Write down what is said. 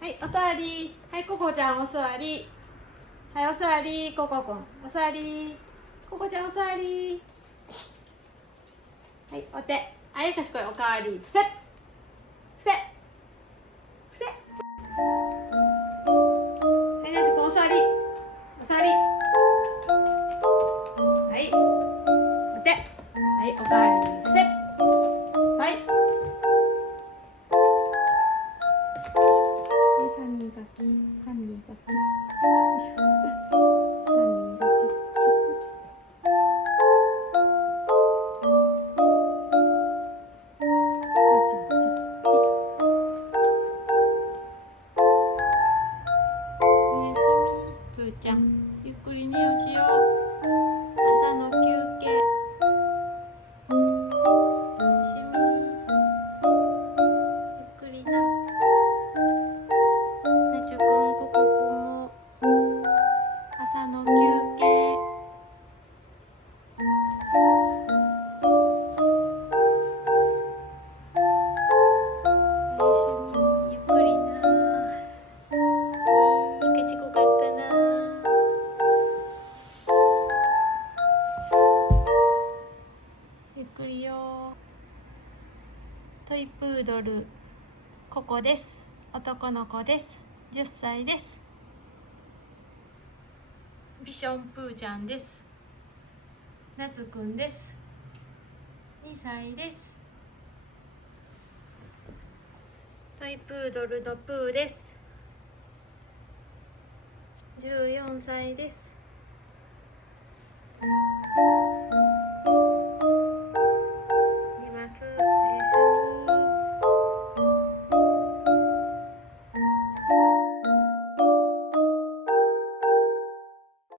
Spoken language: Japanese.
はい、お座り。はい、ココちゃんお座り。はい、お座り。ココくんお座り。ココちゃんお座り。はい、お手。はい、賢いおかわり。伏せ。伏せ。伏せ。はい、なつくんお座り。お座り。はい。お手。はい、おかわり。伏せ。はい。歯磨き。歯磨き。ぷーちゃん、ゆっくり寝をしよう。朝の休憩。おやすみ。ゆっくりな。なちゅくん、ここくんも朝の休憩。おやすみ。ゆっくりな。かちこかったな。ゆっくりよ。トイプードルココです。男の子です。10歳です。ビションプーちゃんです。なつくんです。2歳です。トイプードルのプーです。14歳です。